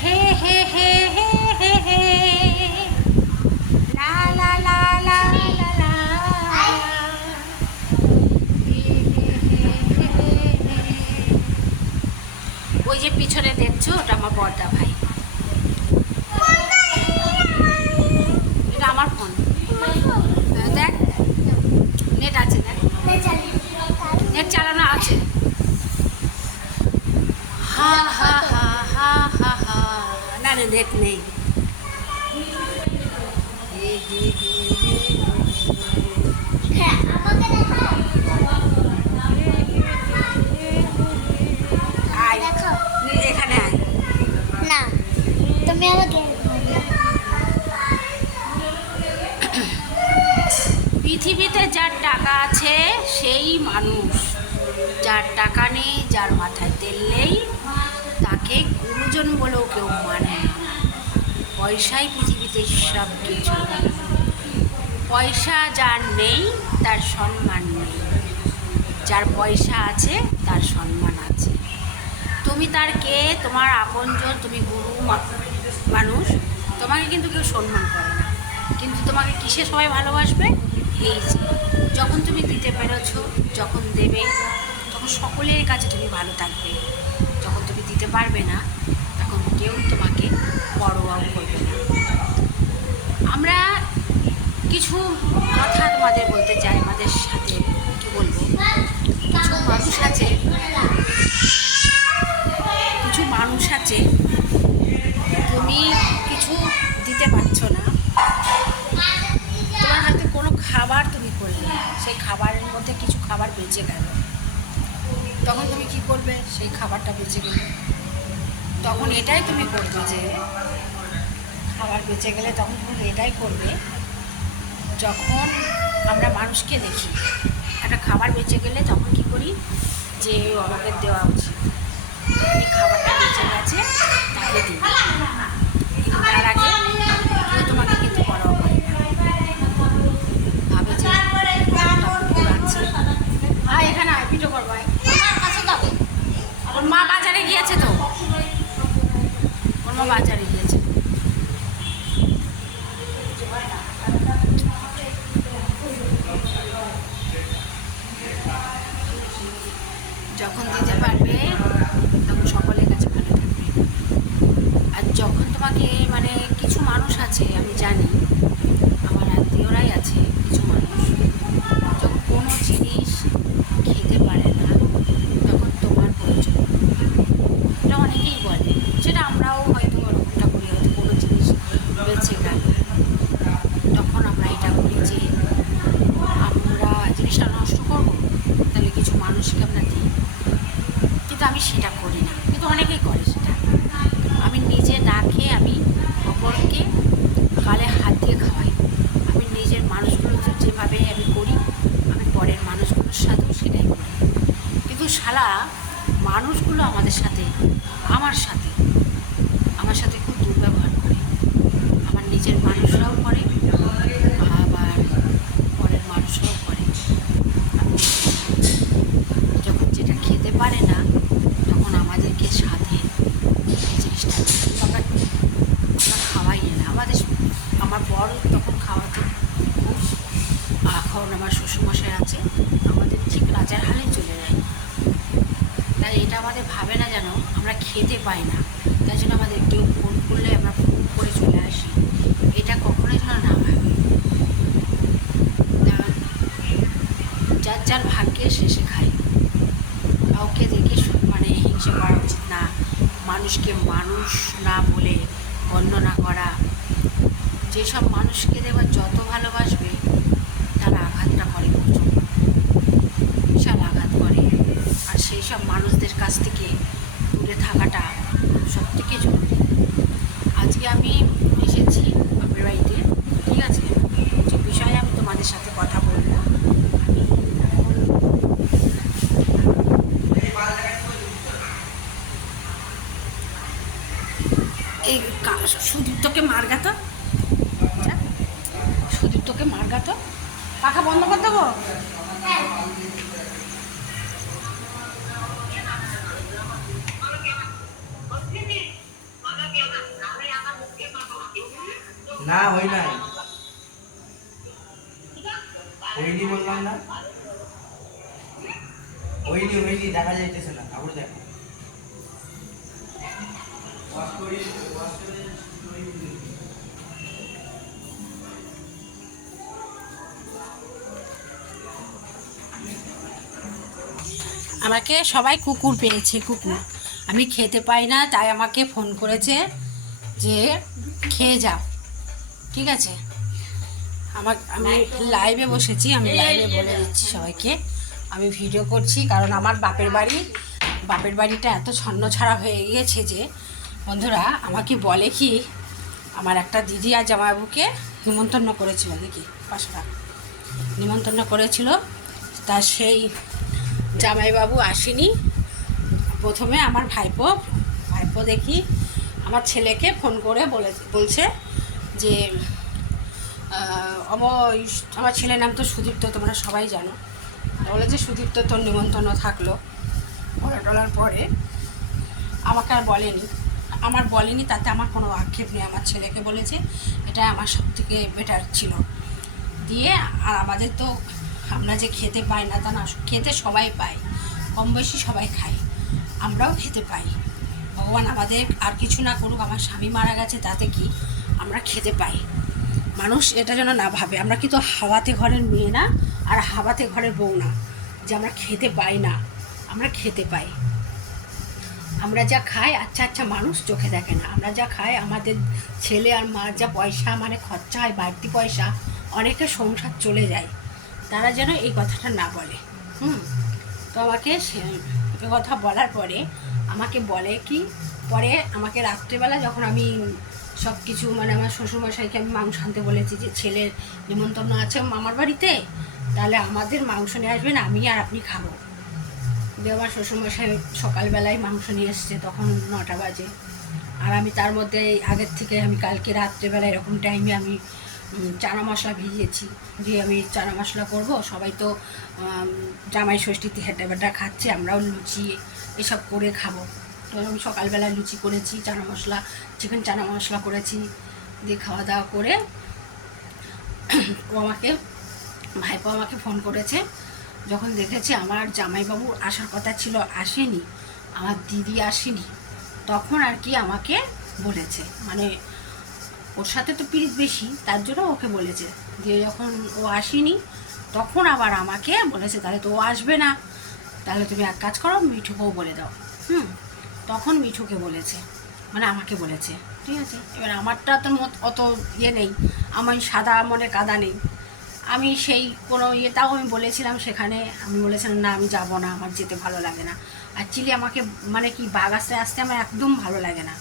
হে হে হে হে হে হে লা লা লা লা লা লা ওই যে পিছনে দেখছো ওটা আমার বড়দা ভাই, এটা আমার ফোন। দেখ নেট আছে, দেখ নেট চালানো আছে। হা হা হা হা হা হা না রে নেট নেই। আয় এখানে আয়। না তুমি আমাকে পৃথিবীতে যার টাকা আছে সেই মানুষ, যার টাকা নেই, যার মাথায় তেল নেই, তাকে গুরুজন বলেও কেউ মানে না। পয়সাই পৃথিবীতে সব কিছু। পয়সা যার নেই তার সম্মান নেই, যার পয়সা আছে তার সম্মান আছে। তুমি তার কে, তোমার আপনজন, তুমি গুরু মানুষ, তোমাকে কিন্তু কেউ সম্মান করে না। কিন্তু তোমাকে কিসে সবাই ভালোবাসবে? এই যে যখন তুমি দিতে পেরেছো, যখন দেবে, তখন সকলের কাছে তুমি ভালো থাকবে। যখন তুমি দিতে পারবে না, তখন কেউ তোমাকে পরোয়াও করবে না। আমরা কিছু কথা তোমাদের বলতে চাই, আমাদের সাথে কি বলবো, কিছু মানুষ আছে, কিছু মানুষ আছে, তুমি কিছু দিতে পারছো না, তোমার হাতে কোনো খাবার তুমি করলে, সেই খাবারের মধ্যে কিছু খাবার বেঁচে গেল, তখন তুমি কি করবে? সেই খাবারটা বেঁচে গেল, তখন এটাই তুমি করবে যে খাবার বেঁচে গেলে তখন তুমি এটাই করবে। যখন আমরা মানুষকে দেখি একটা খাবার বেঁচে গেলে তখন কি করি, যে আমাকে দেওয়া উচিত, এই খাবারটা বেঁচে গেছে তাকে দিই। তার আগে কেউ তোমাকে কিন্তু পরোয়া করে না, ভাবে যে আছে। হ্যাঁ এখানে আয়, পিঠো করবো, ওর মা বাজারে গিয়েছে, তো ওর মা বাজারে গিয়েছে। যখন দিতে পারবে তখন সকলের কাছে ভালো থাকবে। আর যখন তোমাকে মানে কিছু মানুষ আছে, আমি জানি আমার আত্মীয়রাই আছে কিছু মানুষ, যখন কোনো জিনিস খেতে পারে না তখন তোমার প্রয়োজন, এটা অনেকেই বলে, সেটা আমরাও হয়তো ওরকমটা করি, হয়তো কোনো জিনিস বেঁচে গেল তখন আমরা এটা বলি যে আমরা জিনিসটা নষ্ট করবো, তাহলে কিছু মানুষকে আমরা দিই। কিন্তু আমি সেটা করি না, কিন্তু অনেকেই করে সেটা। আমি নিজে না খেয়ে আমি অপরকে গালে হাত দিয়ে খাওয়াই। আমি নিজের মানুষগুলো যেভাবে আমি করি, আমি পরের মানুষগুলোর সাথেও সেটাই করি। কিন্তু শালা মানুষগুলো আমাদের সাথে, আমার সাথে খুব দুর্ব্যবহার করে। আমার নিজের মানুষরাও করে, আবার পরের মানুষরাও করে। আমি যখন যেটা খেতে পারে না তখন আমাদেরকে সাথে জিনিসটা আমরা খাওয়াই না। আমার বড় তখন খাওয়াতে খুব, এখন আমার শ্বশুরমশাই আছে, আমাদের ঠিক রাজার হালে চলে যায়। তাই এটা আমাদের ভাবে না যেন আমরা খেতে পাই না, তাই জন্য আমাদের কেউ ফোন করলে আমরা ফোন করে চলে আসি, এটা কখনোই যেন না ভাবে। যার যার ভাগ্যে শেষে খায়, কাউকে দেখে মানে হিংসে করা উচিত না, মানুষকে মানুষ না বলে বর্ণনা করা। যেসব মানুষকে দেখবার যত ভালোবাসবে তারা আঘাতটা করে, প্রচুর বিশাল আঘাত করে। আর সেই সব মানুষদের কাছ থেকে দূরে থাকাটা সবথেকে জরুরি। আজকে আমি এসেছি বাপের বাড়িতে, ঠিক আছে, যে বিষয়ে আমি তোমাদের সাথে কথা বলবো। এই সুদীপ্তকে মারগাতো, সুদীপ্তকে মারগাতো, পাখা বন্ধ করে দেবো। না হই নাই, হইনি বললাম না, হইনি হইনি, দেখা যাইতেছে না, আবার দেখো। আমাকে সবাই কুকুর পেয়েছে, কুকুর আমি খেতে পাই না, তাই আমাকে ফোন করেছে যে খেয়ে যাও, ঠিক আছে। আমি লাইভে বসেছি, আমি লাইভে বলে দিচ্ছি সবাইকে, আমি ভিডিও করছি, কারণ আমার বাপের বাড়িটা এত ছন্ন ছাড়া হয়ে গিয়েছে যে বন্ধুরা আমাকে বলে কি, আমার একটা দিদি আর জামাইবাবুকে নিমন্ত্রণ করেছিল, দেখি 500 টাকা নিমন্ত্রণ করেছিল, তা সেই জামাইবাবু আসেনি। প্রথমে আমার ভাইপো দেখি আমার ছেলেকে ফোন করে বলছে যে আমার ছেলের নাম তো সুদীপ্ত, তোমরা সবাই জানো, বলে যে সুদীপ্ত তোর নিমন্ত্রণ থাকলো। টলার পরে আমাকে আর বলেনি, তাতে আমার কোনো আক্ষেপ নেই, আমার ছেলেকে বলেছে, এটা আমার সব থেকে বেটার ছিল। দিয়ে আর আমাদের তো আমরা যে খেতে পাই না তা না, খেতে সবাই পাই, কম বেশি সবাই খাই, আমরাও খেতে পাই। ভগবান আমাদের আর কিছু না করুক, আমার স্বামী মারা গেছে তাতে কি আমরা খেতে পাই। মানুষ এটা যেন না ভাবে আমরা কিন্তু হাওয়াতে ঘরের মেয়ে না আর হাওয়াতে ঘরের বউ না, যে আমরা খেতে পাই না, আমরা খেতে পাই। আমরা যা খাই, আচ্ছা মানুষ চোখে দেখে না, আমরা যা খাই, আমাদের ছেলে আর মার যা পয়সা মানে খরচা হয়, বাড়তি পয়সা, অনেকের সংসার চলে যায়, তারা যেন এই কথাটা না বলে। তো আমাকে এ কথা বলার পরে আমাকে বলে কি, পরে আমাকে রাত্রেবেলা যখন আমি সব কিছু মানে আমার শ্বশুরমশাইকে আমি মাংস আনতে বলেছি যে ছেলের নিমন্ত্রণ আছে মামার বাড়িতে, তাহলে আমাদের মাংস নিয়ে আসবেন, আমি আর আপনি খাবো। দিয়ে আমার শ্বশুরমশাই সকালবেলায় মাংস নিয়ে এসছে, তখন 9টা বাজে, আর আমি তার মধ্যে আগের থেকে আমি কালকে রাত্রেবেলা এরকম টাইমে আমি চানা মশলা ভিজিয়েছি, যে আমি চানা মশলা করব, সবাই তো জামাই ষষ্ঠীতে হেঁটে বেটা খাচ্ছে, আমরাও লুচি এসব করে খাবো। তো আমি সকালবেলা লুচি করেছি, চানা মশলা চিকেন চানা মশলা করেছি, দিয়ে খাওয়া দাওয়া করে ভাইপো আমাকে ফোন করেছে, যখন দেখেছে আমার জামাইবাবু আসার কথা ছিল আসেনি, আমার দিদি আসেনি, তখন আর কি আমাকে বলেছে, মানে ওর সাথে তো পিরিত বেশি, তার জন্য ওকে বলেছে। দিয়ে যখন ও আসেনি তখন আবার আমাকে বলেছে, তাহলে তো ও আসবে না, তাহলে তুমি এক কাজ করো, মিঠুকেও বলে দাও। তখন মিঠুকে বলেছে, মানে আমাকে বলেছে, ঠিক আছে। এবার আমারটা তো অত নেই, আমার সাদা মনে কাদা নেই, আমি সেই কোনো তাও আমি বলেছিলাম সেখানে, আমি বলেছিলাম না আমি যাব না, আমার যেতে ভালো লাগে না। অ্যাকচুয়ালি আমাকে মানে কি বাগাসে আসতে আমার একদম ভালো লাগে না,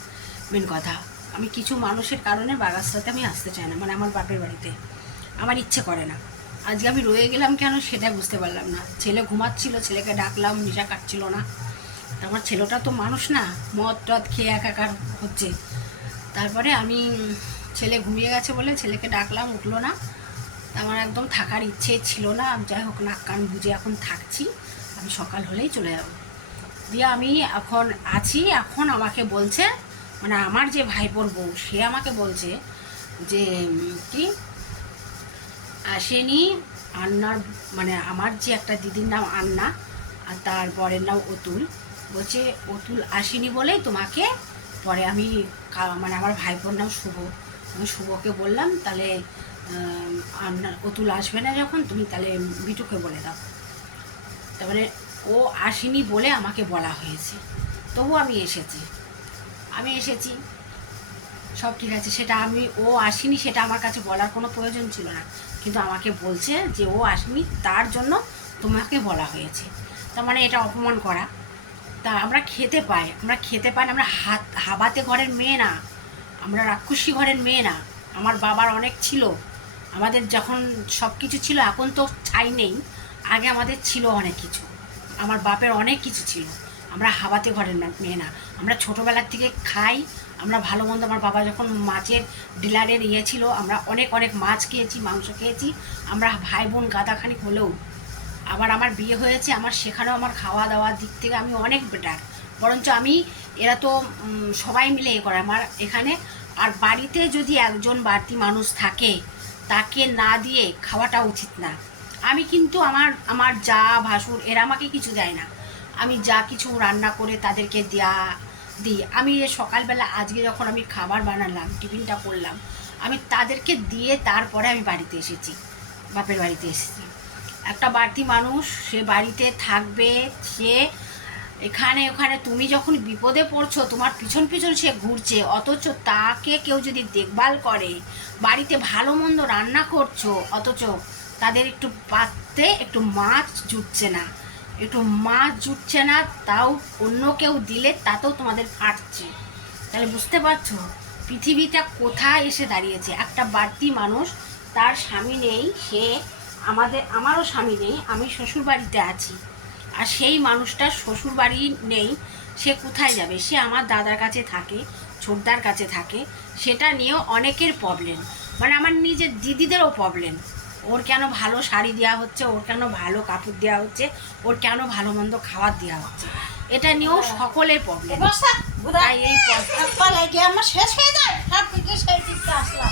মেন কথা, আমি কিছু মানুষের কারণে বাগাসটাতে আমি আসতে চাই না, মানে আমার বাপের বাড়িতে আমার ইচ্ছে করে না। আজকে আমি রয়ে গেলাম কেন সেটা বুঝতে পারলাম না। ছেলে ঘুমাচ্ছিল, ছেলেকে ডাকলাম, নেশা কাটছিল না, তা আমার ছেলেটা তো মানুষ না, মদ টদ খেয়ে একাকার হচ্ছে। তারপরে আমি ছেলে ঘুমিয়ে গেছে বলে ছেলেকে ডাকলাম, উঠলো না, আমার একদম থাকার ইচ্ছে ছিল না। যাই হোক, নাক কান বুঝে এখন থাকছি, আমি সকাল হলেই চলে যাব। দিয়ে আমি এখন আছি, এখন আমাকে বলছে, মানে আমার যে ভাইপোর বউ সে আমাকে বলছে যে কি আসেনি আন্নার, মানে আমার যে একটা দিদির নাম আন্না আর তার বরের নাম অতুল, বলছে অতুল আসেনি বলেই তোমাকে, পরে আমি মানে আমার ভাইপোর নাম শুভ, আমি শুভকে বললাম তাহলে অতুল আসবে না যখন, তুমি তাহলে বিটুকে বলে দাও। তারপরে ও আসেনি বলে আমাকে বলা হয়েছে, তবু আমি এসেছি, সব ঠিক আছে। সেটা ও আসেনি সেটা আমার কাছে বলার কোনো প্রয়োজন ছিল না, কিন্তু আমাকে বলছে যে ও আসেনি তার জন্য তোমাকে বলা হয়েছে, তার মানে এটা অপমান করা। তা আমরা খেতে পাই না, আমরা হাবাতে ঘরের মেয়ে না, আমরা রাক্ষসী ঘরের মেয়ে না। আমার বাবার অনেক ছিল, আমাদের যখন সব কিছু ছিল, এখন তো ছাই নেই, আগে আমাদের ছিল অনেক কিছু, আমার বাপের অনেক কিছু ছিল। আমরা হাবাতে ঘরের মেয়ে না, আমরা ছোটোবেলার থেকে খাই, আমরা ভালো মন্দ, আমার বাবা যখন মাছের ডিলারের ছিল, আমরা অনেক মাছ খেয়েছি, মাংস খেয়েছি, আমরা ভাই বোন গাদাখানি হলেও। আবার আমার বিয়ে হয়েছে, আমার সেখানেও আমার খাওয়া দাওয়ার দিক থেকে আমি অনেক বেটার, বরঞ্চ এরা তো সবাই মিলে করে। আমার এখানে আর বাড়িতে যদি একজন বাড়তি মানুষ থাকে তাকে না দিয়ে খাওয়াটা উচিত না। আমি কিন্তু আমার যা ভাসুর এরা আমাকে কিছু দেয় না, আমি যা কিছু রান্না করে তাদেরকে দিই। আমি সকালবেলা আজকে যখন আমি খাবার বানালাম, টিফিনটা করলাম, আমি তাদেরকে দিয়ে তারপরে আমি বাড়িতে এসেছি, বাপের বাড়িতে এসেছি। একটা বাড়তি মানুষ সে বাড়িতে থাকবে, সে এখানে ওখানে, তুমি যখন বিপদে পড়ছো তোমার পিছন পিছন সে ঘুরছে, অথচ তাকে কেউ যদি দেখভাল করে, বাড়িতে ভালো মন্দ রান্না করছো, অথচ তাদের একটু পাতে একটু মাছ জুটছে না, তাও অন্য কেউ দিলে তাতেও তোমাদের ফাটছে। তাহলে বুঝতে পারছো পৃথিবীটা কোথায় এসে দাঁড়িয়েছে। একটা বাড়তি মানুষ, তার স্বামী নেই, সে আমারও স্বামী নেই, আমি শ্বশুরবাড়িতে আছি, আর সেই মানুষটার শ্বশুরবাড়ি নেই, সে কোথায় যাবে? সে আমার দাদার কাছে থাকে, ছোটদার কাছে থাকে, সেটা নিয়েও অনেকের প্রবলেম, মানে আমার নিজের দিদিদেরও প্রবলেম। ওর কেন ভালো শাড়ি দেওয়া হচ্ছে, ওর কেন ভালো কাপড় দেওয়া হচ্ছে, ওর কেন ভালো মন্দ খাবার দেওয়া হচ্ছে, এটা নিয়েও সকলের প্রবলেম। তাই এই আমার শেষ হয়ে যায়, সব থেকে সেই দিকটা আসলাম।